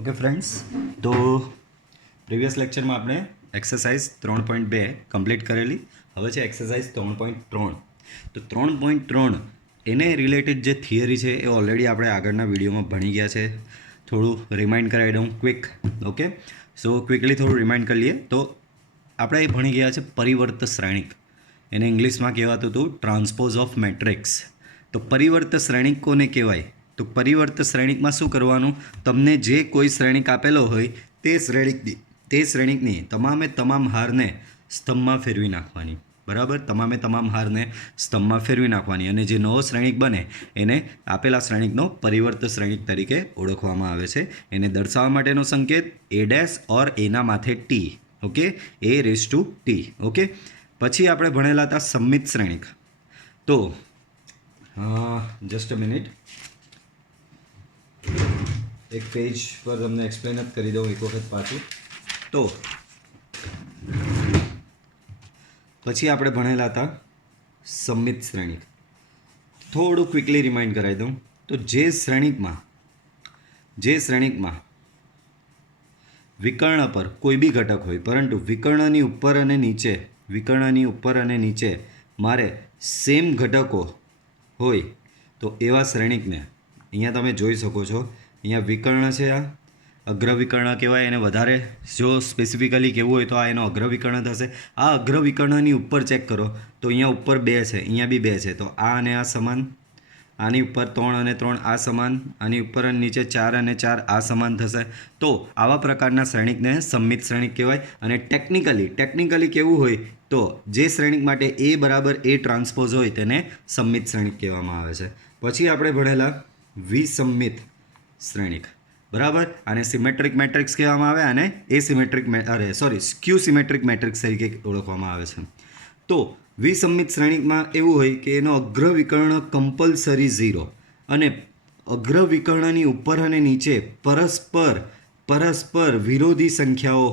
Okay friends, તો previous લેક્ચરમાં આપણે એક્સરસાઇઝ 3.2 કમ્પ્લીટ કરેલી. હવે છે એક્સરસાઇઝ 3.3. તો 3.3 એને રિલેટેડ જે થિયરી છે એ ઓલરેડી આપણે આગળના વિડીયોમાં ભણી ગયા છે. થોડું રિમાઇન્ડ કરાવી દઉં ક્વિક. ઓકે, સો ક્વિકલી થોડું રિમાઇન્ડ કરી લઈએ. તો આપણે એ ભણી ગયા છે પરિવર્ત શ્રેણિક. એને ઇંગ્લિશમાં કહેવાતું હતું ટ્રાન્સપોઝ ઓફ મેટ્રિક્સ. તો પરિવર્ત શ્રેણિક કોને કહેવાય? તો પરિવર્ત શ્રેણિકમાં શું કરવાનું? તમને જે કોઈ શ્રેણિક આપેલો હોય તે શ્રેણિકની તમામે તમામ હારને સ્તંભમાં ફેરવી નાખવાની. બરાબર, તમામે તમામ હારને સ્તંભમાં ફેરવી નાખવાની અને જે નવો શ્રેણિક બને એને આપેલા શ્રેણિકનો પરિવર્ત શ્રેણિક તરીકે ઓળખવામાં આવે છે. એને દર્શાવવા માટેનો સંકેત એ ડેશ ઓર એના માથે ટી. ઓકે, એ રેઝ ટુ ટી. ઓકે, પછી આપણે ભણેલા હતા સમમિત શ્રેણિક. તો જસ્ટ અ મિનિટ, એક પેજ પર તમને એક્સપ્લેન જ કરી દઉં એક વખત પાછું. તો પછી આપણે ભણેલા હતા સમમિત શ્રેણિક. થોડું ક્વિકલી રિમાઇન્ડ કરાવી દઉં. તો જે શ્રેણિકમાં વિકર્ણ પર કોઈ બી ઘટક હોય, પરંતુ વિકર્ણની ઉપર અને નીચે મારે સેમ ઘટકો હોય તો એવા શ્રેણિકને અહીંયા તમે જોઈ શકો છો. અહીંયા વિકર્ણ છે, આ અગ્રવિકર્ણ કહેવાય. એને વધારે જો સ્પેસિફિકલી કહેવું હોય તો આ એનો અગ્રવિકર્ણ થશે. આ અગ્રવિકર્ણની ઉપર ચેક કરો તો અહીંયા ઉપર 2 છે, અહીંયા બી 2 છે. તો આ અને આ સમાન, આની ઉપર 3 અને 3 આ સમાન, આની ઉપર અને નીચે 4 અને 4 આ સમાન થશે. તો આવા પ્રકારના શ્રેણિકને સમમિત શ્રેણિક કહેવાય. અને ટેકનિકલી કેવું હોય તો જે શ્રેણિક માટે એ બરાબર એ ટ્રાન્સપોઝ હોય તેને સમમિત શ્રેણિક કહેવામાં આવે છે. પછી આપણે ભણેલા વિસમમિત શ્રેણિક. બરાબર, આને સિમેટ્રિક મેટ્રિક્સ કહેવામાં આવે અને સ્ક્યુ સિમેટ્રિક મેટ્રિક્સ તરીકે ઓળખવામાં આવે છે. તો વિસમમિત શ્રેણિકમાં એવું હોય કે એનો અગ્રવિકર્ણ કમ્પલસરી 0 અને અગ્રવિકર્ણની ઉપર અને નીચે પરસ્પર વિરોધી સંખ્યાઓ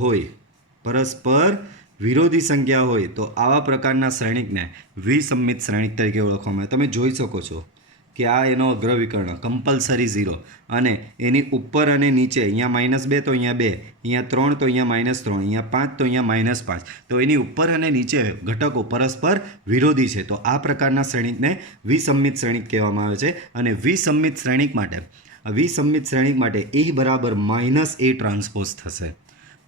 હોય તો આવા પ્રકારના શ્રેણિકને વિસમમિત શ્રેણિક તરીકે ઓળખવામાં આવે. તમે જોઈ શકો છો કે આ એનો અગ્રવિકર્ણ કમ્પલસરી 0 અને એની ઉપર અને નીચે અહીંયા -2 તો અહીંયા 2, અહીંયા 3 તો અહીંયા -3, અહીંયા 5 તો અહીંયા -5. તો એની ઉપર અને નીચે ઘટકો પરસ્પર વિરોધી છે. તો આ પ્રકારના શ્રેણિકને વિસમમિત શ્રેણિક કહેવામાં આવે છે. અને વિસમમિત શ્રેણિક માટે એ બરાબર -a ટ્રાન્સપોઝ થશે.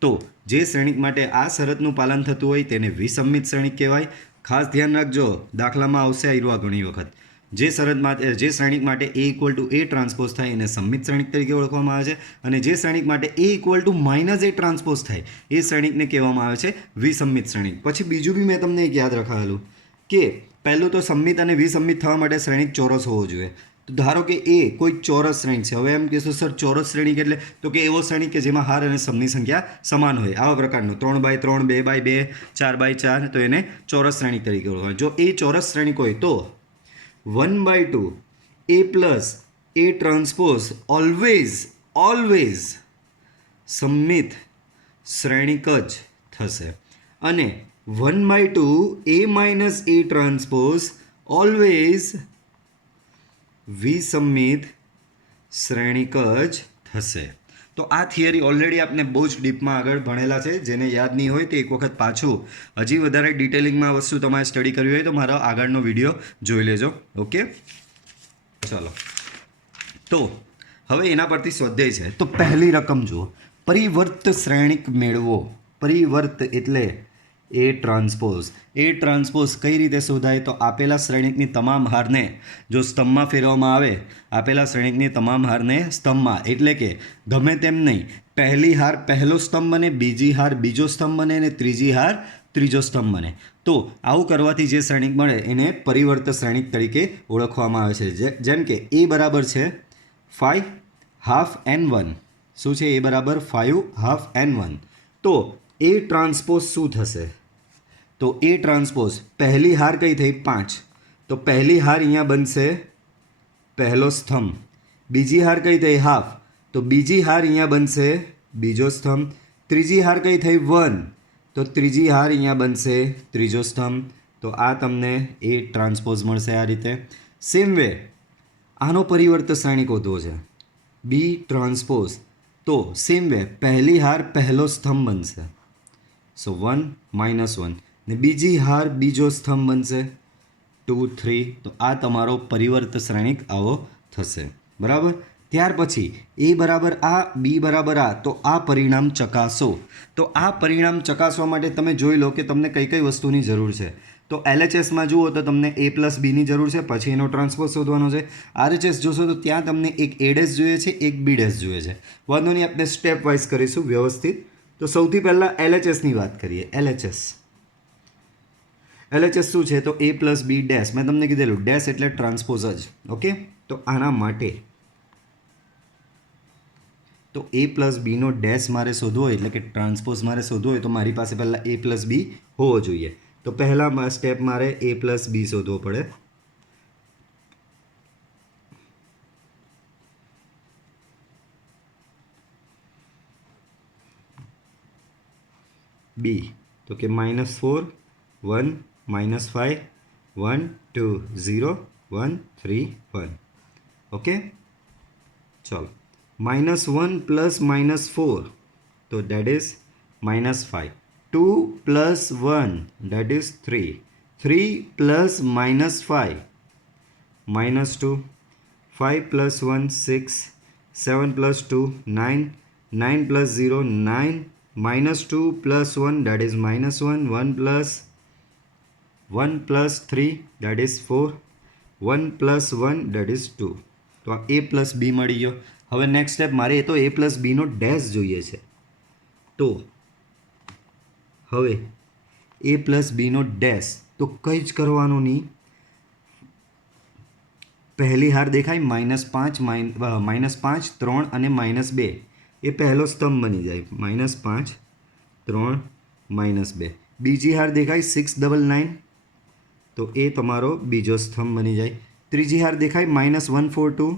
તો જે શ્રેણિક માટે આ શરતનું પાલન થતું હોય તેને વિસમમિત શ્રેણિક કહેવાય. ખાસ ધ્યાન રાખજો, દાખલામાં આવશે આવ્યું ઘણી વખત. જે શ્રેણિક માટે a = a ટ્રાન્સપોઝ થાય એને સમમિત શ્રેણિક તરીકે ઓળખવામાં આવે છે. અને જે શ્રેણિક માટે a = -a ટ્રાન્સપોઝ થાય એ શ્રેણિકને કહેવામાં આવે છે વિસમમિત શ્રેણિક. પછી બીજું બી મેં તમને એક યાદ રખાવેલું કે પહેલું તો સમમિત અને વિસમમિત થવા માટે શ્રેણિક ચોરસ હોવો જોઈએ. તો ધારો કે એ કોઈ ચોરસ શ્રેણિક છે. હવે એમ કહેશો સર ચોરસ શ્રેણિક એટલે? તો કે એવો શ્રેણિક કે જેમાં હાર અને સ્તંભની સંખ્યા સમાન હોય. આવા પ્રકારનો 3x3, 2x2, 4x4, તો એને ચોરસ શ્રેણિક તરીકે ઓળખવામાં. જો એ ચોરસ શ્રેણિક હોય તો 1/2 a plus a transpose always સમમિત શ્રેણિક જ થશે. અને 1/2 a minus a transpose always વિસમમિત શ્રેણિક જ થશે. તો આ થિયરી ઓલરેડી આપણે બહુ જ ડીપમાં આગળ ભણેલા છે. જેને યાદ નહીં હોય તે એક વખત પાછું હજી વધારે ડિટેલિંગમાં વસ્તુ તમારે સ્ટડી કરવી હોય તો મારો આગળનો વિડીયો જોઈ લેજો. ઓકે, ચલો. તો હવે એના પરથી સ્વાધ્યાય છે. તો પહેલી રકમ જુઓ, પરિવર્ત શ્રેણિક મેળવો. પરિવર્ત એટલે એ ટ્રાન્સપોઝ કઈ રીતે શોધાય? તો આપેલા શ્રેણિકની તમામ હારને જો સ્તંભમાં ફેરવવામાં આવે, આપેલા શ્રેણિકની તમામ હારને સ્તંભમાં, એટલે કે ગમે તેમ નહીં, પહેલી હાર પહેલો સ્તંભ બને, બીજી હાર બીજો સ્તંભ બને અને ત્રીજી હાર ત્રીજો સ્તંભ બને. તો આવું કરવાથી જે શ્રેણિક મળે એને પરિવર્ત શ્રેણિક તરીકે ઓળખવામાં આવે છે. જેમ કે a બરાબર છે 5/2n1. શું છે? a બરાબર 5/2n1. તો એ ટ્રાન્સપોઝ શું થશે? તો એ ટ્રાન્સપોઝ પહેલી હાર કઈ થઈ? 5. તો પહેલી હાર અહીંયા બનશે પહેલો સ્તંભ. બીજી હાર કઈ થઈ? હાફ. તો બીજી હાર અહીંયા બનશે બીજો સ્તંભ. ત્રીજી હાર કઈ થઈ? 1. તો ત્રીજી હાર અહીંયા બનશે ત્રીજો સ્તંભ. તો આ તમને એ ટ્રાન્સપોઝ મળશે આ રીતે. સેમ વે આનો પરિવર્ત શ્રેણિક શોધવો છે, બી ટ્રાન્સપોઝ. तो सेम वे पहली हार पहलो स्तंभ बनशे, सो 1 -1 ने बीजी हार बीजो स्तंभ बनशे 2 3। तो आ तमारो परिवर्त श्रेणिक आवो थशे, बराबर। त्यार पछी ए बराबर आ बी बराबर आ, तो आ परिणाम चकासो। तो आ परिणाम चकासवा माटे तमे जोई लो कि तमने कई कई वस्तुनी जरूर छे। तो LHS में जुओ तो तमने A + B ની જરૂર છે, પછી એનો ટ્રાન્સપોઝ શોધવાનો છે। RHS જોશો તો ત્યાં તમને એક A' જોઈએ છે, એક B' જોઈએ છે। વાંધો નહીં, આપણે સ્ટેપ વાઇઝ કરીશું વ્યવસ્થિત। તો સૌથી પહેલાં LHS ની વાત કરીએ। LHS શું છે? તો A + B ડેશ, મેં તમને કીધેલું ડેશ એટલે ટ્રાન્સપોઝ જ, ઓકે। તો આના માટે તો A + B નો ડેશ મારે શોધવો હોય, એટલે કે ટ્રાન્સપોઝ મારે શોધવો હોય, તો મારી પાસે પહેલાં A + B હોવો જોઈએ। તો પહેલા સ્ટેપ મારે A + B શોધવો પડે। B તો કે -4 1 -5 1 2 0 1 3 1, ઓકે। ચલો, -1 + -4 તો that is -5, 2 + 1 that is 3, 3 + -5 -2, 5 + 1 6, 7 + 2 9, 9 + 0 9, -2 + 1 that is -1, 1 + 3 that is 4, 1 + 1 that is 2। તો આ A + B મળી ગયો। હવે નેક્સ્ટ સ્ટેપ મારે એ તો A + B નો ડેશ જોઈએ છે। તો હવે A + B નો ડેશ તો કંઈ જ કરવાનું નહીં। પહેલી હાર દેખાય -5 -3 અને -2, એ પહેલો સ્તંભ બની જાય, -5 3 -2। બીજી હાર દેખાય 6 9 9, તો એ તમારો બીજો સ્તંભ બની જાય। ત્રીજી હાર દેખાય -142,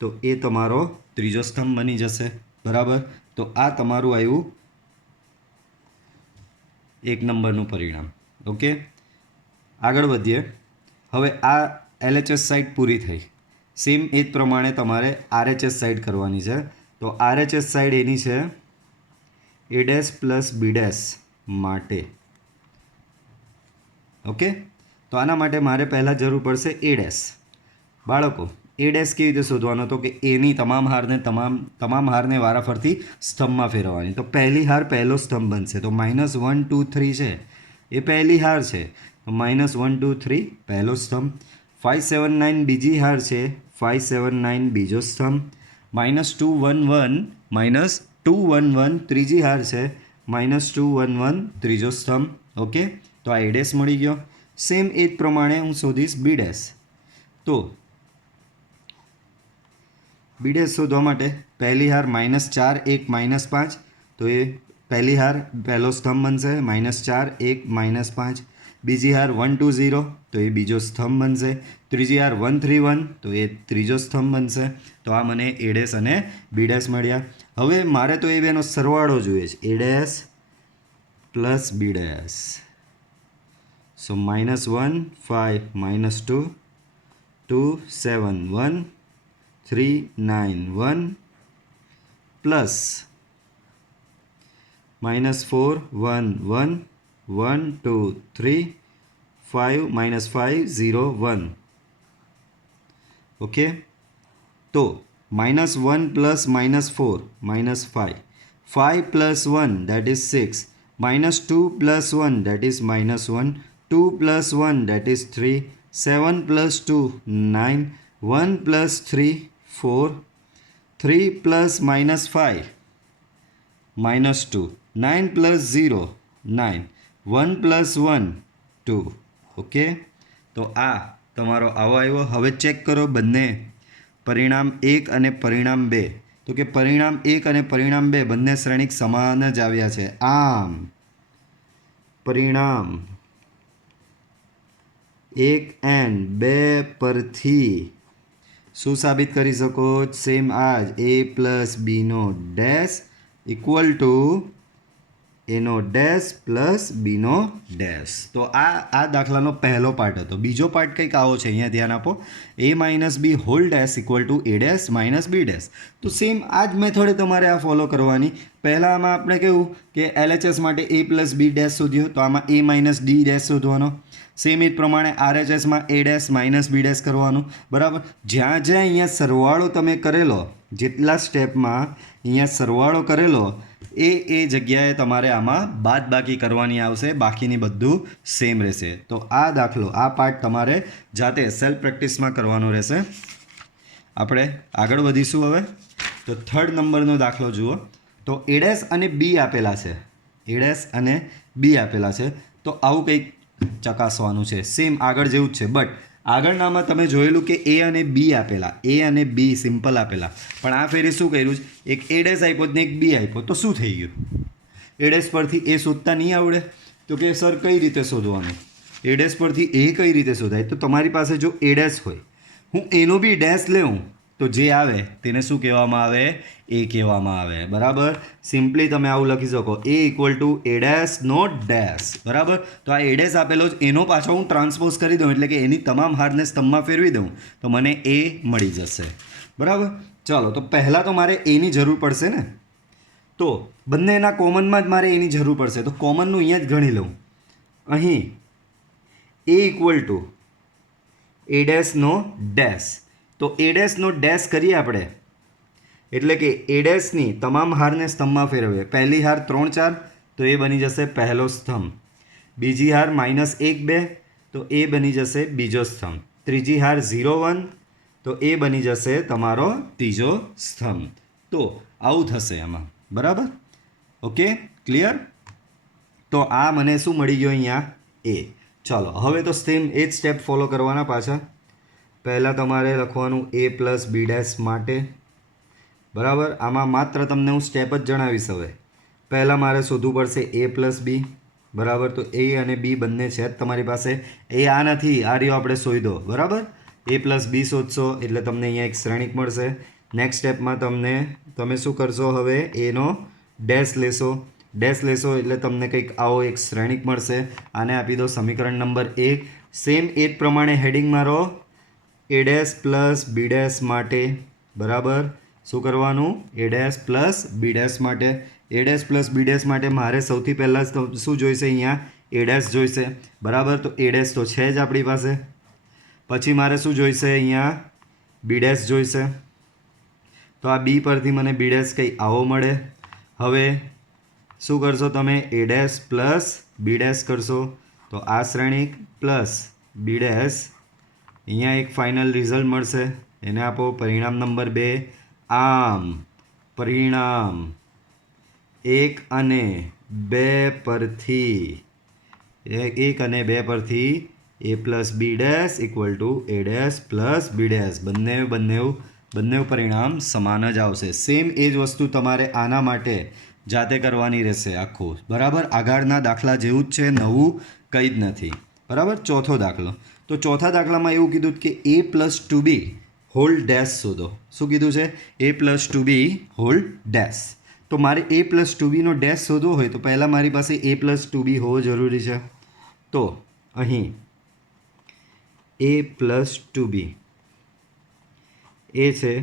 તો એ તમારો ત્રીજો સ્તંભ બની જશે, બરાબર। તો આ તમારું આવ્યું 1 નંબરનું પરિણામ, ઓકે। આગળ વધીએ। હવે આ LHS સાઇડ પૂરી થઈ, સેમ એ જ પ્રમાણે તમારે RHS સાઇડ કરવાની છે। તો RHS સાઇડ એની છે A' + B' માટે, ઓકે। તો આના માટે મારે પહેલાં જરૂર પડશે A'। બાળકો A' કેવી રીતે શોધવાનો? તો કે એની તમામ હારને વારાફરતી સ્તંભમાં ફેરવવાની। તો પહેલી હાર પહેલો સ્તંભ બનશે, તો -1 2 3 છે એ પહેલી હાર છે, તો -1 2 3 પહેલો સ્તંભ। 5 7 9 બીજી હાર છે, 5 7 9 બીજો સ્તંભ। -2 1 1 -2 1 1 ત્રીજી હાર છે, -2 1 1 ત્રીજો સ્તંભ, ઓકે। તો આ A' મળી ગયો। સેમ એ જ પ્રમાણે હું શોધીશ B'। તો B' શોધવા માટે પહેલી હાર -4 1 -5, તો એ પહેલી હાર પહેલો સ્તંભ બનશે, -4 1 -5। બીજી હાર 1 2 0, તો એ બીજો સ્તંભ બનશે। ત્રીજી હાર 1 3 1, તો એ ત્રીજો સ્તંભ બનશે। તો આ મને A' અને B' મળ્યા। હવે મારે તો એ બેનો સરવાળો જોઈએ છે, A' + B'। So -1 5 -2 2 7 1 3 9 1 plus -4 1 1 1 2 3 5 -5 0 1, okay. તો -1 + -4 -5, 5 + 1 that is 6, -2 + 1 that is -1, 2 + 1 that is 3, 7 + 2 9, 1 + 3 4, 3 + -5 -2, 9 + 0 9, 1 + 1 2, okay. તો આ તમારો આવો આવ્યો। હવે ચેક કરો બંને પરિણામ 1 અને પરિણામ 2, તો કે પરિણામ 1 અને પરિણામ 2 બંને શ્રેણિક સમાન જ આવ્યા છે। આમ પરિણામ 1 and 2 પરથી શું સાબિત કરી શકો? સેમ આ જ A + B નો ડેશ ઇક્વલ ટુ એનો ડેશ પ્લસ બીનો ડેશ. તો આ દાખલાનો પહેલો પાર્ટ હતો. બીજો પાર્ટ કંઈક આવો છે, અહીંયા ધ્યાન આપો. A minus B whole dash equal to A dash minus B dash. તો સેમ આ જ મેથડે તમારે આ ફોલો કરવાની. પહેલાં આમાં આપણે કેવું કે LHS માટે એ પ્લસ બી ડેશ શોધ્યો, તો આમાં એ માઇનસ ડી ડેશ શોધવાનો. સેમ એ જ પ્રમાણે RHSમાં A dash minus B dash કરવાનું. બરાબર. જ્યાં જ્યાં અહીંયા સરવાળો તમે કરેલો, જેટલા સ્ટેપમાં અહીંયા સરવાળો કરેલો એ જગ્યાએ તમારે આમાં બાદબાકી કરવાની આવશે. બાકીની બધું સેમ રહેશે. તો આ દાખલો, આ પાર્ટ તમારે જાતે સેલ્ફ પ્રેક્ટિસમાં કરવાનો રહેશે. આપણે આગળ વધીશું હવે. તો 3rd નંબરનો દાખલો જુઓ. તો એ ડેશ અને બી આપેલા છે. એ ડેશ અને બી આપેલા છે. તો આવું કંઈક ચકાસવાનું છે. સેમ આગળ જેવું જ છે, બટ આગળનામાં તમે જોયેલું કે એ અને બી આપેલા, એ અને બી સિમ્પલ આપેલા. પણ આ ફેરી શું કર્યું છે, એક એ ડેશ આપ્યો ને એક બી આપ્યો. તો શું થઈ ગયું? એ ડેશ પરથી એ શોધતા નહીં આવડે? તો કે સર કઈ રીતે શોધવાનું? એ ડેશ પરથી એ કઈ રીતે શોધાય? તો તમારી પાસે જો એ ડેશ હોય, હું એનો બી ડેશ લેઉં, તો જે આવે તેને શું કહેવામાં આવે? એ કહેવામાં આવે. બરાબર. સિમ્પલી તમે આવું લખી શકો, A equal to A dash not dash. બરાબર. તો આ એ ડેશ આપેલો જ, એનો પાછો હું ટ્રાન્સપોઝ કરી દઉં, એટલે કે એની તમામ હારને સ્તંભમાં ફેરવી દઉં, તો મને એ મળી જશે. બરાબર. ચાલો, તો પહેલાં તો મારે એની જરૂર પડશે ને. તો બંનેના કોમનમાં જ મારે એની જરૂર પડશે. તો કોમનનું અહીંયા જ ગણી લઉં. અહીં એ ઇક્વલ ટુ એ ડેશનો ડેશ. તો એ ડેશનો ડેશ કરીએ આપણે, એટલે કે એ ડેશની તમામ હારને સ્તંભમાં ફેરવીએ. પહેલી હાર 3 4, તો એ બની જશે પહેલો સ્તંભ. બીજી હાર -1 2, તો એ બની જશે બીજો સ્તંભ. ત્રીજી હાર 0 1, તો એ બની જશે તમારો ત્રીજો સ્તંભ. તો આવું થશે આમાં. બરાબર. Okay, clear? તો આ મને શું મળી ગયો અહીંયા? એ. ચાલો, હવે તો સેમ એ જ સ્ટેપ ફોલો કરવાના પાછા. પહેલાં તમારે લખવાનું એ પ્લસ બી ડેશ માટે. બરાબર. આમાં માત્ર તમને હું સ્ટેપ જ જણાવીશ હવે. પહેલાં મારે શોધવું પડશે એ પ્લસ બી. બરાબર. તો એ અને બી બંને છે જ તમારી પાસે. એ આ નથી, આ રહ્યો આપણે શોધો. બરાબર. એ પ્લસ બી શોધશો એટલે તમને અહીંયા એક શ્રેણિક મળશે. નેક્સ્ટ સ્ટેપમાં તમે શું કરશો? હવે એનો ડેશ લેશો. ડેશ લેશો એટલે તમને કંઈક આવો એક શ્રેણિક મળશે. આને આપી દો સમીકરણ નંબર 1. સેમ એ જ પ્રમાણે હેડિંગ મારો A dash plus B dash માટે. બરાબર. શું કરવાનું? A dash plus B dash માટે. A dash plus B dash માટે મારે સૌથી પહેલાં શું જોઈશે? અહીંયા એ ડેશ જોઈશે. બરાબર. તો એ ડેશ તો છે જ આપણી પાસે. પછી મારે શું જોઈશે? અહીંયા બી ડેશ જોઈશે. તો આ બી પરથી મને બી ડેશ કંઈ આવો મળે. હવે શું કરશો તમે? A dash plus B dash કરશો. તો આ શ્રેણિક પ્લસ બી ડેશ, અહીંયા એક ફાઇનલ રિઝલ્ટ મળશે. એને આપો પરિણામ નંબર 2. આમ પરિણામ 1 અને 2 પરથી A plus B dash equal to A dash plus B dash બંને પરિણામ સમાન જ આવશે. સેમ એ જ વસ્તુ તમારે આના માટે જાતે કરવાની રહેશે આખું. બરાબર. આગળના દાખલા જેવું જ છે, નવું કંઈ જ નથી. બરાબર. ચોથો દાખલો. તો ચોથા દાખલામાં એવું કીધું કે એ પ્લસ 2b હોલ ડેશ શોધો. શું કીધું છે? એ પ્લસ 2b હોલ ડેશ. તો મારે એ પ્લસ 2bનો ડેશ શોધવો હોય તો પહેલાં મારી પાસે એ પ્લસ 2b હોવો જરૂરી છે. તો અહીં એ પ્લસ 2b એ છે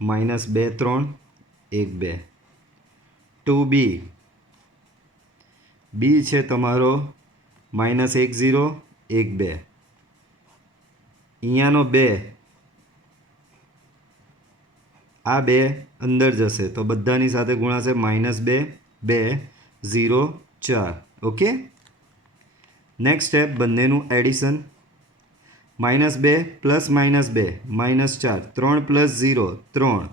-2 3 1 2. 2b બી છે તમારો -1 0 1 2. અહીંયાનો 2, આ 2 અંદર જશે તો બધાની સાથે ગુણાશે. -2 2 0 4. ઓકે. નેક્સ્ટ સ્ટેપ, બંનેનું addition. -2 plus -2 -4, 3 plus 0 3,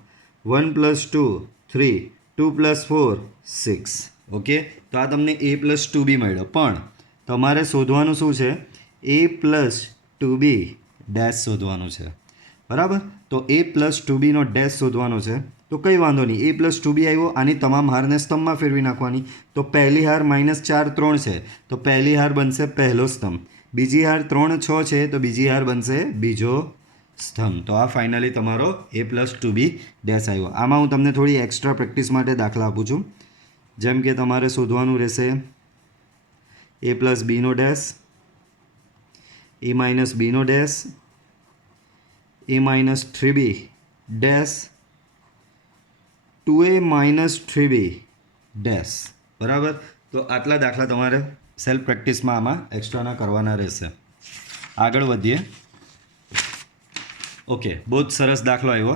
1 plus 2 3, 2 plus 4 6. Okay. તો આ તમને એ પ્લસ 2b મળ્યો. પણ તમારે શોધવાનું શું છે? એ પ્લસ 2b ડેશ શોધવાનું છે. બરાબર. તો એ પ્લસ 2bનો ડેશ શોધવાનો છે. તો કંઈ વાંધો નહીં, એ પ્લસ 2b આવ્યો, આની તમામ હારને સ્તંભમાં ફેરવી નાખવાની. તો પહેલી હાર -4 3 છે, તો પહેલી હાર બનશે પહેલો સ્તંભ. બીજી હાર 3 6 છે, તો બીજી હાર બનશે બીજો સ્તંભ. તો આ ફાઇનલી તમારો એ પ્લસ 2b ડેશ આવ્યો. આમાં હું તમને થોડી એક્સ્ટ્રા પ્રેક્ટિસ માટે દાખલા આપું છું. જેમ કે તમારે શોધવાનું રહેશે a પ્લસ બીનો ડેશ, a માઇનસ બીનો dash, a minus 3b dash 2a minus 3b dash. બરાબર. તો આટલા દાખલા તમારે સેલ્ફ પ્રેક્ટિસમાં આમાં એક્સ્ટ્રાના કરવાના રહેશે. આગળ વધીએ. ઓકે, બહુ જ સરસ દાખલો આવ્યો.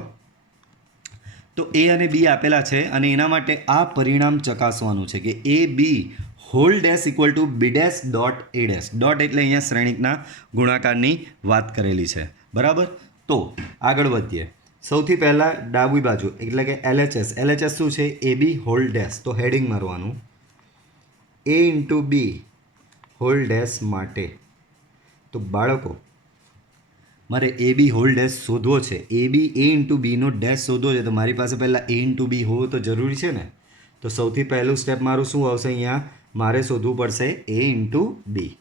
તો એ અને બી આપેલા છે અને એના માટે આ પરિણામ ચકાસવાનું છે કે A B whole dash equal to B dash dot A dash. Dot એટલે અહીંયા શ્રેણિકના ગુણાકારની વાત કરેલી છે. બરાબર. તો આગળ વધીએ. સૌથી પહેલાં ડાબી બાજુ એટલે કે LHS. LHS શું છે? એ બી હોલ ડેશ. તો હેડિંગ મારવાનું એ ઇન્ટુ બી હોલ ડેશ માટે. તો બાળકો મારે એ બી હોલ ડેશ શોધવો છે. એ બી એ ઇન્ટુ બીનો ડેશ શોધવો છે. તો મારી પાસે પહેલાં એ ઇન્ટુ બી હોવો તો જરૂરી છે ને. તો સૌથી પહેલું સ્ટેપ મારું શું આવશે? અહીંયા મારે શોધવું પડશે એ ઇન્ટુ બી.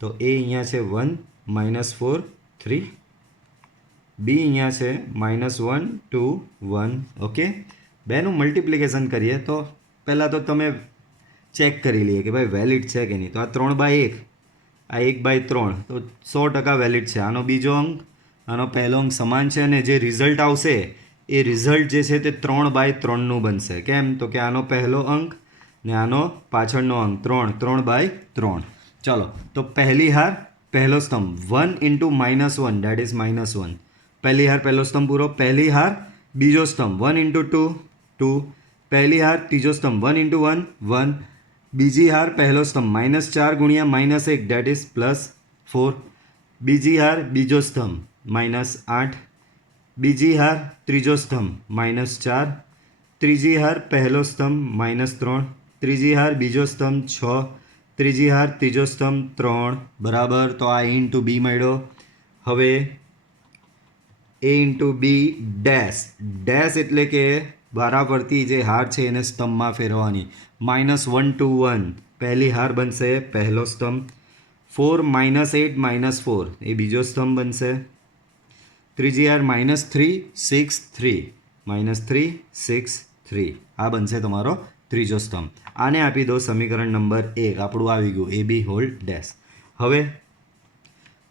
તો એ અહીંયા છે 1 -4 3, બી અહીંયા છે -1 2 1. ઓકે, બેનું મલ્ટિપ્લિકેશન કરીએ તો પહેલાં તો તમે ચેક કરી લઈએ કે ભાઈ વેલિડ છે કે નહીં. તો આ 3/1, આ 1/3, તો 100% વેલિડ છે. આનો બીજો અંક, આનો પહેલો અંક સમાન છે અને જે રિઝલ્ટ આવશે એ રિઝલ્ટ જે છે તે 3/3નું બનશે. કેમ? તો કે આનો પહેલો અંક ને આનો પાછળનો અંક 3/3. ચાલો, તો પહેલી હાર પહેલો સ્તંભ 1 ઇન્ટુ -1 ડેટ ઇઝ -1. પહેલી હાર પહેલો સ્તંભ પૂરો. પહેલી હાર બીજો સ્તંભ 1 ઇન્ટુ 2 2. પહેલી હાર ત્રીજો સ્તંભ 1 ઇન્ટુ 1 1. બીજી હાર પહેલો સ્તંભ -4 ગુણ્યા -1 ડેટ ઇઝ +4. બીજી હાર બીજો સ્તંભ -8. બીજી હાર ત્રીજો સ્તંભ -4. ત્રીજી હાર પહેલો સ્તંભ -3. ત્રીજી હાર બીજો સ્તંભ 6. ત્રીજી હાર ત્રીજો સ્તંભ 3. બરાબર. તો આ એ ઇન્ટુ બી મળ્યો. હવે એ ઇન્ટુ બી ડેશ. ડેશ એટલે કે વારાફરતી જે હાર છે એને સ્તંભમાં ફેરવવાની. -1 to 1 પહેલી હાર બનશે પહેલો સ્તંભ. 4 -8 -4 એ બીજો સ્તંભ બનશે. ત્રીજી હાર -3 6 3 -3 6 3 આ બનશે તમારો ત્રીજો સ્તંભ. આને આપી દો સમીકરણ નંબર 1. આપણું આવી ગયું એ બી હોલ ડેશ. હવે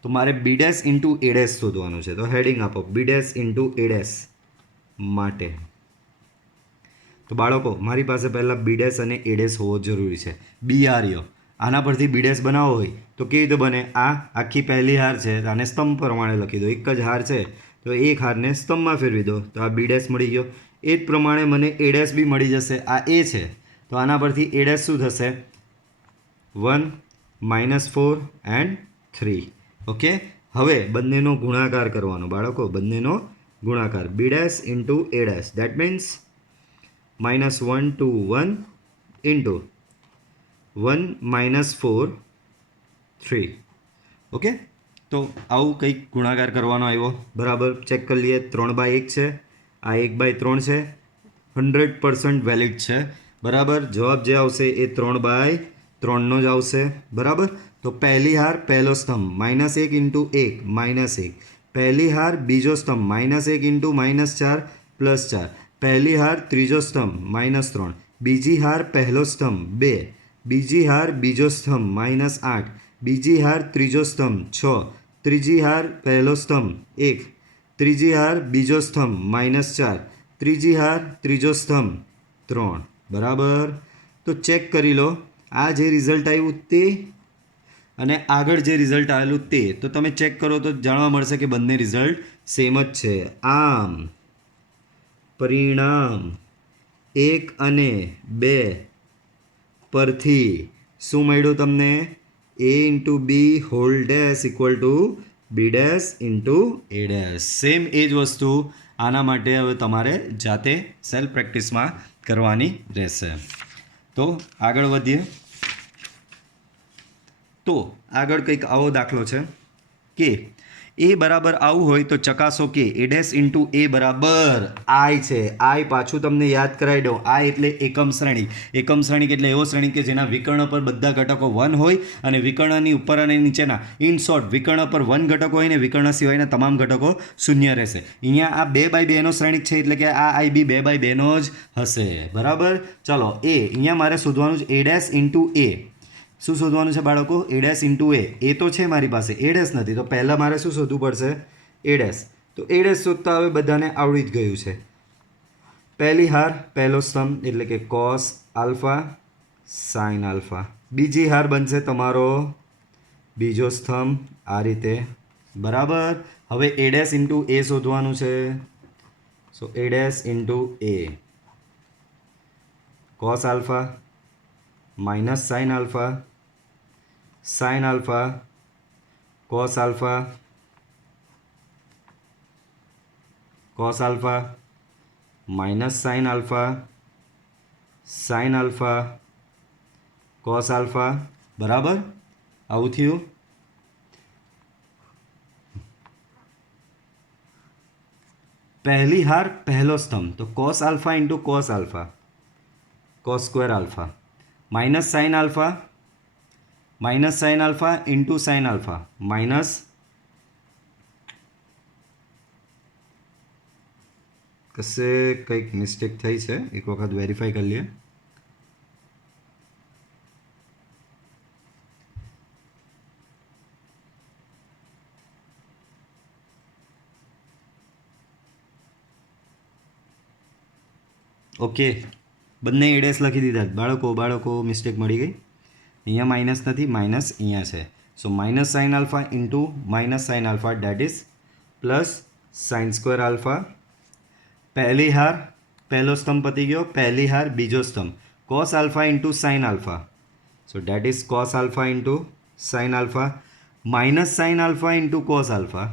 તો મારે B dash into A dash શોધવાનું છે. તો હેડિંગ આપો B dash into A dash માટે. તો બાળકો મારી પાસે પહેલાં બી ડેશ અને એ ડેશ હોવો જરૂરી છે. બી આર્યો આના પરથી બી ડેશ બનાવવો હોય તો કેવી રીતે બને? આ આખી પહેલી હાર છે, આને સ્તંભ પ્રમાણે લખી દો. એક જ હાર છે તો એક હારને સ્તંભમાં ફેરવી દો. તો આ બી ડેશ મળી ગયો. એ જ પ્રમાણે મને એ ડેશ બી મળી જશે. આ એ છે તો આના પરથી એ ડેશ શું થશે? 1 -4 એન્ડ 3. ઓકે, હવે બંનેનો ગુણાકાર કરવાનો બાળકો. બંનેનો ગુણાકાર B dash into A dash that means -1 to 1 into 1 -4 3. Okay, તો આવું કંઈક ગુણાકાર કરવાનો આવ્યો. બરાબર. ચેક કરી લઈએ. 3/1 છે, આ 1/3 છે. 100% વેલિડ છે. બરાબર. જવાબ જે આવશે એ 3/3નો જ આવશે. બરાબર. તો પહેલી હાર પહેલો સ્તંભ -1 ઇન્ટુ 1 -1. પહેલી હાર બીજો સ્તંભ -1 ઇન્ટુ -4 +4. પહેલી હાર ત્રીજો સ્તંભ -3. બીજી હાર પહેલો સ્તંભ 2. બીજી હાર બીજો સ્તંભ -8. બીજી હાર ત્રીજો સ્તંભ 6. ત્રીજી હાર પહેલો સ્તંભ 1. ત્રીજી હાર બીજો સ્તંભ -4. ત્રીજી હાર ત્રીજો સ્તંભ 3. બરાબર. તો ચેક કરી લો આ જે રિઝલ્ટ આવ્યું તે અને આગળ જે રિઝલ્ટ આવેલું તે. તો તમે ચેક કરો તો જાણવા મળશે કે બંને રિઝલ્ટ સેમ જ છે. આમ પરિણામ 1 અને 2 પરથી શું મળ્યું તમને? A into B whole dash equal to B dash into A dash. Same એ જ વસ્તુ આના માટે હવે તમારે જાતે સેલ્ફ પ્રેક્ટિસમાં કરવાની રહેશે. તો આગળ વધીએ. તો આગળ કંઈક આવો દાખલો છે કે એ બરાબર આવું હોય તો ચકાસો કે એ ડેશ ઇન્ટુ એ બરાબર આઈ છે. આઈ પાછું તમને યાદ કરાવી દઉં. આઈ એટલે એકમ શ્રેણિક. એકમ શ્રેણિક એટલે એવો શ્રેણિક કે જેના વિકર્ણ પર બધા ઘટકો 1 હોય અને વિકર્ણની ઉપર અને નીચેના ઇન શોર્ટ વિકર્ણ પર 1 ઘટકો હોય ને વિકર્ણ સિવાયના તમામ ઘટકો શૂન્ય રહેશે. અહીંયા આ 2/2 નો શ્રેણિક છે એટલે કે આ આઈ બી 2/2 નો જ હશે. બરાબર. ચલો એ અહીંયા મારે શોધવાનું છે એ ડેશ ઇન્ટુ એ. શું શોધવાનું છે બાળકો? એ ડેશ ઇન્ટુ એ. એ તો છે મારી પાસે, એ ડેશ નથી, તો પહેલાં મારે શું શોધવું પડશે? એ ડેશ. તો એ ડેશ શોધતા હવે બધાને આવડી જ ગયું છે. પહેલી હાર પહેલો સ્તંભ એટલે કે કોસ આલ્ફા સાઇન આલ્ફા. બીજી હાર બનશે તમારો બીજો સ્તંભ આ રીતે. બરાબર. હવે એ ડેશ ઇન્ટુ એ શોધવાનું છે. So A dash into A cos alpha minus sine alpha sine alpha cos alpha cos alpha minus sine alpha sine alpha cos alpha. બરાબર. આવું થયું. પહેલી હાર પહેલો સ્તંભ તો cos alpha into cos alpha cos square alpha minus sine alpha into sine alpha minus કશે કંઈક મિસ્ટેક થઈ છે, એક વખત વેરીફાઈ કરી લઈએ. ઓકે, બંને એ ડેશ લખી દીધા. બાળકો મિસ્ટેક મળી ગઈ. અહીંયા માઇનસ નથી, માઇનસ અહીંયા છે. So minus sine alpha into minus sine alpha that is plus sine square alpha. પહેલી હાર પહેલો સ્તંભ પતી ગયો. પહેલી હાર બીજો સ્તંભ cos alpha into sine alpha. So that is cos alpha into sine alpha minus sine alpha into cos alpha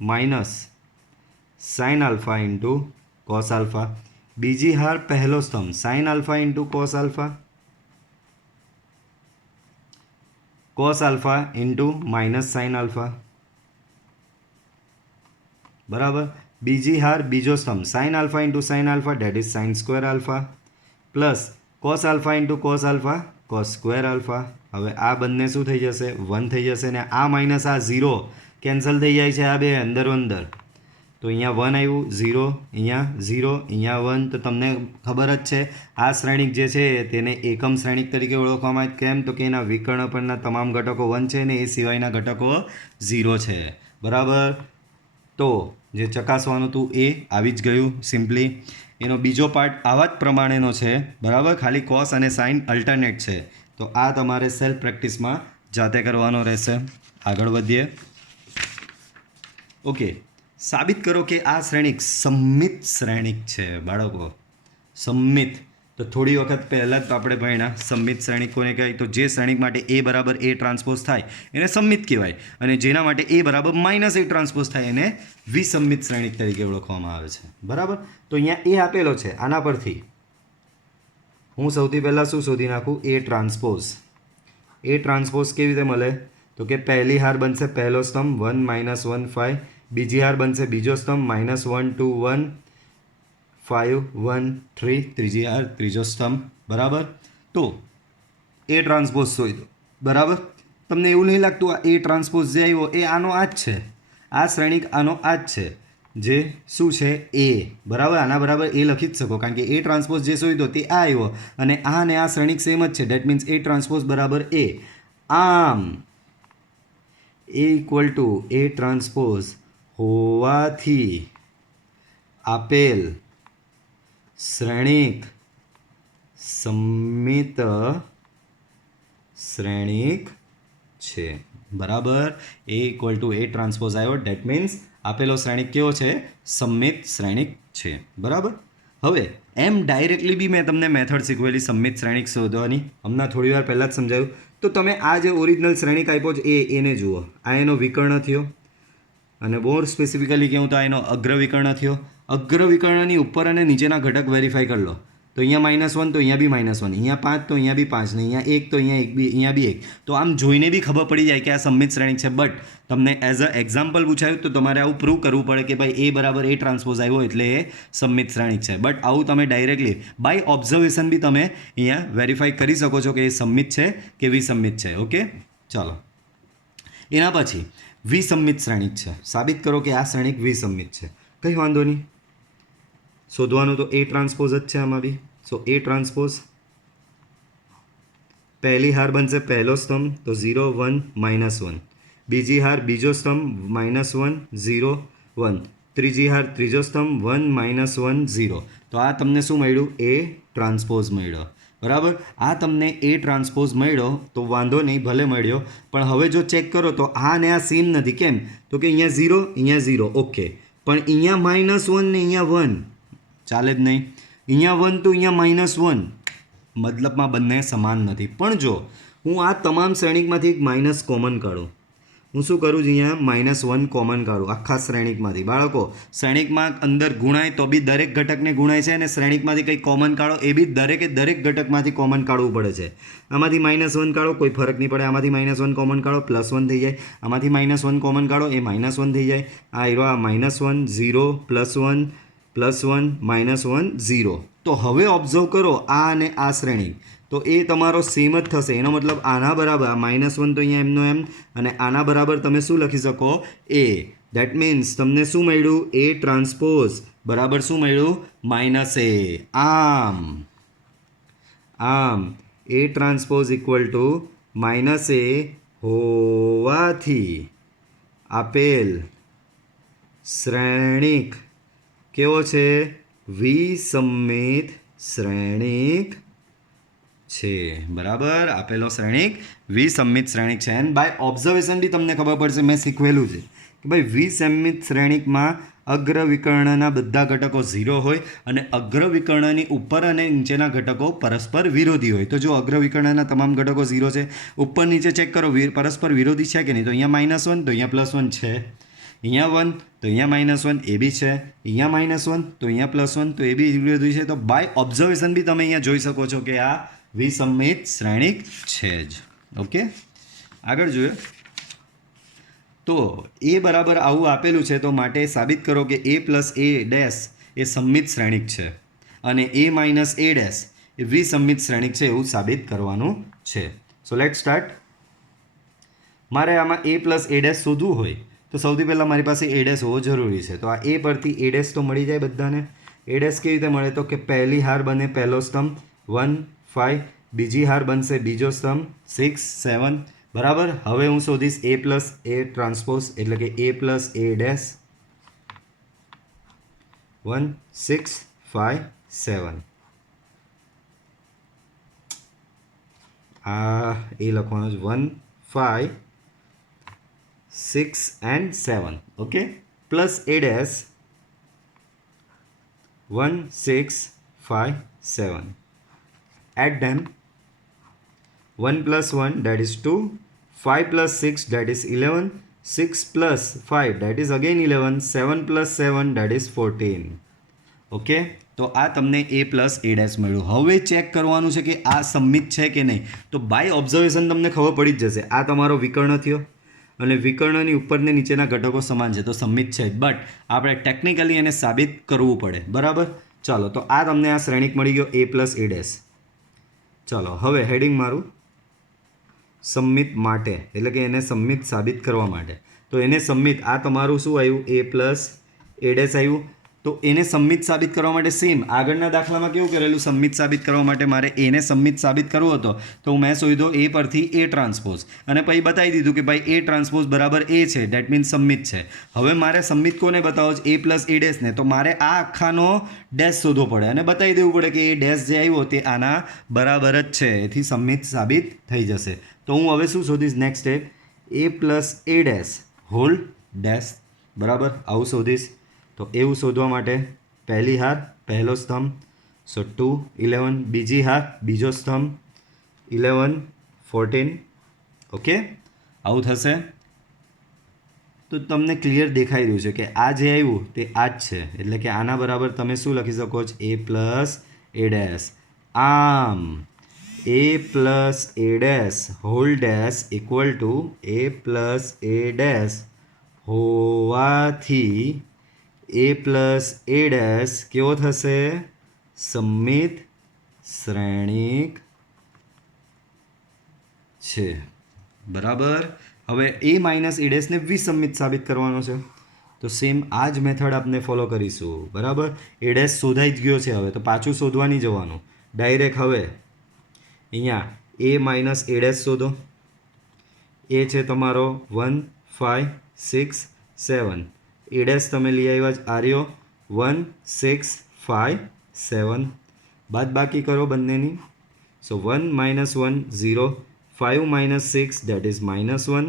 minus sine alpha into cos alpha. બીજી હાર પહેલો સ્તંભ sign alpha into cos alpha cos alpha into minus sine alpha. બરાબર. બીજી હાર બીજો સ્તંભ sign alpha into sine alpha that is sign square alpha plus cos alpha into cos alpha cos square alpha. હવે આ બંને શું થઈ જશે? 1 થઈ જશે ને આ માઇનસ આ 0 કેન્સલ થઈ જાય છે. આ બે અંદરો અંદર તો અહીંયા 1 આવ્યું, 0 અહીંયા 0 અહીંયા 1. તો તમને ખબર જ છે આ શ્રેણિક જે છે તેને એકમ શ્રેણિક તરીકે ઓળખવામાં આવે. કેમ? તો કે એના વિકર્ણ પરના તમામ ઘટકો 1 છે ને એ સિવાયના ઘટકો 0 છે. બરાબર. તો જે ચકાસવાનું હતું એ આવી જ ગયું સિમ્પલી. એનો બીજો પાર્ટ આવા જ પ્રમાણેનો છે. બરાબર. ખાલી કોસ અને સાઇન અલ્ટરનેટ છે. તો આ તમારે સેલ્ફ પ્રેક્ટિસમાં જાતે કરવાનો રહેશે. આગળ વધીએ. ઓકે, સાબિત કરો કે આ શ્રેણિક સમમિત શ્રેણિક છે. બાળકો સમમિત. તો થોડી વખત પહેલાં જ તો આપણે ભણ્યા સમમિત શ્રેણિક કોને કહેવાય? તો જે શ્રેણિક માટે એ બરાબર એ ટ્રાન્સપોઝ થાય એને સમમિત કહેવાય અને જેના માટે એ બરાબર માઇનસ એ ટ્રાન્સપોઝ થાય એને વિસમમિત શ્રેણિક તરીકે ઓળખવામાં આવે છે. બરાબર. તો અહીંયા એ આપેલો છે. આના પરથી હું સૌથી પહેલાં શું શોધી નાખું? એ ટ્રાન્સપોઝ. એ ટ્રાન્સપોઝ કેવી રીતે મળે? તો કે પહેલી હાર બનશે પહેલો સ્તંભ 1 - 1 5. બીજી હાર બનશે બીજો સ્તંભ -1 2 1 5 1 3. ત્રીજી હાર ત્રીજો સ્તંભ. બરાબર. તો એ ટ્રાન્સપોઝ શોધો. બરાબર. તમને એવું નહીં લાગતું આ એ ટ્રાન્સપોઝ જે આવ્યો એ આનો આ જ છે? આ શ્રેણિક આનો આ જ છે જે શું છે? એ. બરાબર. આના બરાબર એ લખી જ શકો કારણ કે એ ટ્રાન્સપોઝ જે શોધ્યો તે આ આવ્યો અને આ ને આ શ્રેણિક સેમ જ છે. ડેટ મીન્સ એ ટ્રાન્સપોઝ બરાબર એ. આમ એ ઇક્વલ ટુ એ ટ્રાન્સપોઝ હોવાથી આપેલ શ્રેણિક સમમિત શ્રેણિક છે. બરાબર. એ ઇક્વલ ટુ એ ટ્રાન્સપોઝ આવ્યો. ડેટ મીન્સ આપેલો શ્રેણિક કેવો છે? સમમિત શ્રેણિક છે. બરાબર. હવે એમ ડાયરેક્ટલી બી મેં તમને મેથડ શીખવેલી સમમિત શ્રેણિક શોધવાની હમણાં થોડી વાર પહેલાં જ સમજાવ્યું. તો તમે આ જે ઓરિજિનલ શ્રેણિક આપ્યો છે એને જુઓ. આ એનો વિકર્ણ થયો અને મોર સ્પેસિફિકલી કહું તો આ એનો અગ્ર વિકર્ણ થયો. અગ્ર વિકર્ણની ઉપર અને નીચેના ઘટક વેરીફાઈ કરી લો. તો અહીંયા -1 તો અહીંયા બી -1, અહીંયા 5 તો અહીંયા બી 5 ને અહીંયા 1 તો અહીંયા બી 1. તો આમ જોઈને બી ખબર પડી જાય કે આ સમમિત શ્રેણિક છે. બટ તમને એઝ અ એક્ઝામ્પલ પૂછાયું તો તમારે આવું પ્રૂવ કરવું પડે કે ભાઈ એ બરાબર એ ટ્રાન્સપોઝ આવ્યો એટલે એ સમમિત શ્રેણિક છે. બટ આવું તમે ડાયરેક્ટલી બાય ઓબ્ઝર્વેશન બી તમે અહીંયા વેરીફાઈ કરી શકો છો કે એ સમમિત છે કે વિસમમિત છે. ઓકે, ચાલો એના પછી વિસમમિત શ્રેણિક છે. સાબિત કરો કે આ શ્રેણિક વિસમમિત છે. કંઈ વાંધો નહીં, શોધવાનું તો એ ટ્રાન્સપોઝ જ છે આમાં બી. સો એ ટ્રાન્સપોઝ પહેલી હાર બનશે પહેલો સ્તંભ તો 0 1 -1, બીજી હાર બીજો સ્તંભ -1 0 1, ત્રીજી હાર ત્રીજો સ્તંભ 1 -1 0. તો આ તમને શું મળ્યું? એ ટ્રાન્સપોઝ મળ્યો. બરાબર, આ તમને એ ટ્રાન્સપોઝ મળ્યો તો વાંધો નહીં, ભલે મળ્યો, પણ હવે જો ચેક કરો તો આ ને આ સેમ નથી. કેમ? તો કે અહીંયા 0 અહીંયા 0, ઓકે, પણ અહીંયા -1 ને અહીંયા 1 ચાલે જ નહીં. અહીંયા 1 તો અહીંયા -1, મતલબમાં બંને સમાન નથી. પણ જો હું આ તમામ શ્રેણિકમાંથી એક માઇનસ કોમન કાઢું, હું શું કરું છું? અહીંયા -1 કોમન કાઢું આખા શ્રેણિકમાંથી. બાળકો, શ્રેણિકમાં અંદર ગુણાય તો બી દરેક ઘટકને ગુણાય છે, અને શ્રેણિકમાંથી કંઈક કોમન કાઢો એ બી દરેક ઘટકમાંથી કોમન કાઢવું પડે છે. આમાંથી -1 કાઢો કોઈ ફરક નહીં પડે, આમાંથી -1 કોમન કાઢો +1 થઈ જાય, આમાંથી -1 કોમન કાઢો એ -1 થઈ જાય. આ હીરો આ -1 0 +1 +1 -1 0. તો હવે ઓબ્ઝર્વ કરો આ અને આ શ્રેણિક, તો એ તમારો સેમ જ થશે. એનો મતલબ આના બરાબર આ -1 તો અહીંયા એમનો એમ, અને આના બરાબર તમે શું લખી શકો? એ. દેટ મીન્સ તમને શું મળ્યું? એ ટ્રાન્સપોઝ બરાબર શું મળ્યું? -a. આમ એ ટ્રાન્સપોઝ ઇક્વલ ટુ -a હોવાથી આપેલ શ્રેણિક કેવો છે? વિસમમિત શ્રેણિક છે. બરાબર, આપેલો શ્રેણિક વિસમમિત શ્રેણિક છે. એન્ડ બાય ઓબ્ઝર્વેશન બી તમને ખબર પડશે, મેં શીખવેલું છે કે ભાઈ વિસમમિત શ્રેણિકમાં અગ્રવિકર્ણના બધા ઘટકો 0 હોય અને અગ્રવિકર્ણની ઉપર અને નીચેના ઘટકો પરસ્પર વિરોધી હોય. તો જો અગ્રવિકર્ણના તમામ ઘટકો 0 છે, ઉપર નીચે ચેક કરો પરસ્પર વિરોધી છે કે નહીં. તો અહીંયા -1 તો અહીંયા +1 છે, અહીંયા 1 તો અહીંયા -1 એ બી છે, અહીંયા -1 તો અહીંયા +1 તો એ બી વિરોધી છે. તો બાય ઓબ્ઝર્વેશન બી તમે અહીંયા જોઈ શકો છો કે આ વિસમમિત શ્રેણિક છે જ. ઓકે, આગળ જોઈએ તો એ બરાબર આવું આપેલું છે, તો માટે સાબિત કરો કે a + a' એ સમમિત શ્રેણિક છે અને a - a' એ વિસમમિત શ્રેણિક છે, એવું સાબિત કરવાનું છે. So let start. મારે આમાં a + a' શોધવું હોય તો સૌથી પહેલાં મારી પાસે a' હોવો જરૂરી છે. તો આ a પરથી a' તો મળી જાય બધાને. a' કેવી રીતે મળે? તો કે પહેલી હાર બને પહેલો સ્તંભ 1 5, બીજી હાર બનશે બીજો સ્તંભ 6 7. બરાબર, હવે હું શોધીશ a + a ટ્રાન્સપોઝ, એટલે કે a + a' 1 6 5 7. આ એ લખવાનું છે 1 5 6 and 7. Okay, plus a' 1 6 5 7. Add them. 1 + 1 that is 2, 5 + 6 that is 11, 6 + 5 that is again 11, 7 + 7 that is 14. Okay, તો આ તમને a + a' મળ્યું. હવે ચેક કરવાનું છે કે આ સમમિત છે કે નહીં. તો બાય ઓબ્ઝર્વેશન તમને ખબર પડી જ જશે. આ તમારો વિકર્ણ થયો અને વિકર્ણની ઉપરને નીચેના ઘટકો સમાન છે, તો સમમિત છે જ. બટ આપણે ટેકનિકલી એને સાબિત કરવું પડે. બરાબર, ચાલો, તો આ તમને આ શ્રેણિક મળી ગયો a + a'. ચાલો હવે હેડિંગ મારું સમમિત માટે, એટલે કે એને સમમિત સાબિત કરવા માટે. તો એને સમમિત, આ તમારું શું આવ્યું? a + a' આવ્યું. તો એને સમમિત સાબિત કરવા માટે સેમ આગળના દાખલામાં કેવું કરેલું? સમમિત સાબિત કરવા માટે મારે એને સમમિત સાબિત કરવો હતો તો મેં શોધ્યો એ પરથી a ટ્રાન્સપોઝ, અને પછી બતાવી દીધું કે ભાઈ a ટ્રાન્સપોઝ બરાબર a છે, ડેટ મીન્સ સમમિત છે. હવે મારે સમમિત કોને બતાવો છે? a + a' ને. તો મારે આ આખાનો ડેશ શોધવો પડે અને બતાવી દેવું પડે કે એ ડેશ જે આવ્યો તે આના બરાબર જ છે, એથી સમમિત સાબિત થઈ જશે. તો હું હવે શું શોધીશ? Next step, a + a' whole dash. બરાબર, આવું શોધીશ. તો એવું શોધવા માટે પહેલી હાર પહેલો સ્તંભ, સો 2 11, બીજી હાર બીજો સ્તંભ 11 14. ઓકે, આવું થશે. તો તમને ક્લિયર દેખાઈ રહ્યું છે કે આ જે આવ્યું તે આ જ છે, એટલે કે આના બરાબર તમે શું લખી શકો છો? a + A dash. આમ a plus A dash whole dash equal to a plus A dash હોવાથી a પ્લસ એ ડેશ કેવો થશે? સમમિત શ્રેણિક છે. બરાબર. હવે a માઇનસ એ ડેશને વિસંમિત સાબિત કરવાનો છે, તો સેમ આ જ મેથડ આપણે ફોલો કરીશું. બરાબર. એ ડેશ શોધાઈ જ ગયો છે, હવે તો પાછું શોધવા નહીં જવાનું, ડાયરેક્ટ હવે અહીંયા a માઇનસ એ ડેશ શોધો. એ છે તમારો 1 5 6 7. એ ડેશ તમે લઈ આવ્યા જ આર્યો 1 6 5 7. બાદ બાકી કરો બંનેની. સો 1 minus 1 0, 5 minus 6 that is minus 1,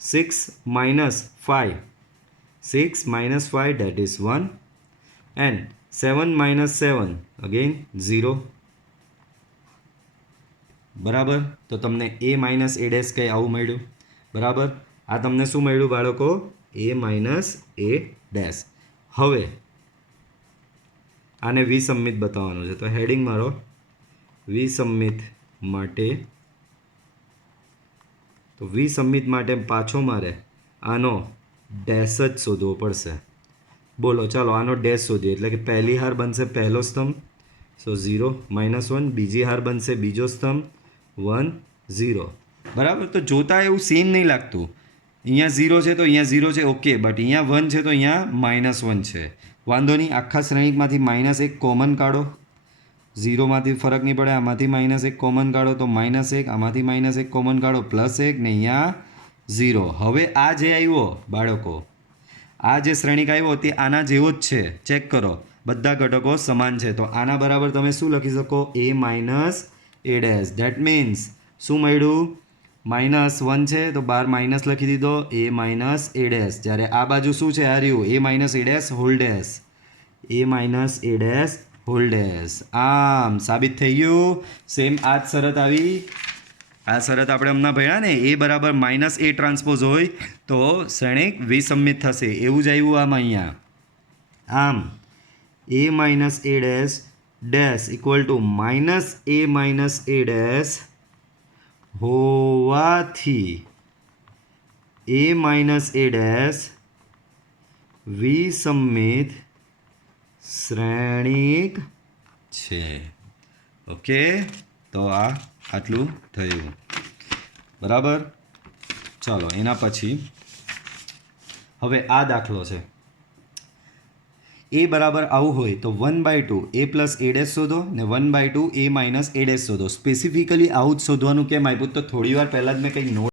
6 minus 5 6 minus 5 that is 1, and 7 minus 7 again 0. બરાબર. તો તમને a માઇનસ એ ડેશ કંઈ આવું મળ્યું. બરાબર. આ તમને શું મળ્યું બાળકો? a minus A dash. હવે આને વિસંમિત બતાવવાનું છે, તો હેડિંગ મારો વિસંમિત માટે. તો વિસંમિત માટે પાછો મારે આનો ડેશ જ શોધવો પડશે. બોલો ચાલો આનો ડેશ શોધીએ. એટલે કે પહેલી હાર બનશે પહેલો સ્તંભ, સો 0 -1. બીજી હાર બનશે બીજો સ્તંભ 1 0. બરાબર. તો જોતા એવું સેમ નહીં લાગતું. અહીંયા 0 છે તો અહીંયા 0 છે, ઓકે, બટ અહીંયા 1 છે તો અહીંયા -1 છે. વાંધો નહીં, આખા શ્રેણિકમાંથી -1 કોમન કાઢો. 0માંથી ફરક નહીં પડે, આમાંથી -1 કોમન કાઢો તો -1, આમાંથી -1 કોમન કાઢો +1 ને અહીંયા 0. હવે આ જે આવ્યો બાળકો, આ જે શ્રેણિક આવ્યો તે આના જેવો જ છે. ચેક કરો, બધા ઘટકો સમાન છે. તો આના બરાબર તમે શું લખી શકો? a minus A dash. That means શું મળ્યું? -1 છે તો બાર માઇનસ લખી દીધો, a માઇનસ એ ડેશ. જ્યારે આ બાજુ શું છે? આ રહ્યું a minus A dash whole dash, a minus A dash whole dash. આમ સાબિત થઈ ગયું. સેમ આ જ શરત આવી. આ શરત આપણે હમણાં ભણ્યા ને, a બરાબર -a ટ્રાન્સપોઝ હોય તો શ્રેણિક વિસંમિત થશે. એવું જ આવ્યું આમ અહીંયા. આમ a minus A dash dash equal to -a minus A dash હોવાથી a માઇનસ એ ડેશ વિસંમિત શ્રેણિક છે. ઓકે, તો આ આટલું થયું. બરાબર. ચાલો એના પછી હવે આ દાખલો છે. a બરાબર આવું હોય તો 1/2 a પ્લસ એ ડેશ શોધો ને 1/2 a માઇનસ એ ડેશ શોધો. સ્પેસિફિકલી આવું જ શોધવાનું કેમ આપ્યું? તો થોડી વાર પહેલાં જ મેં કંઈક નોટ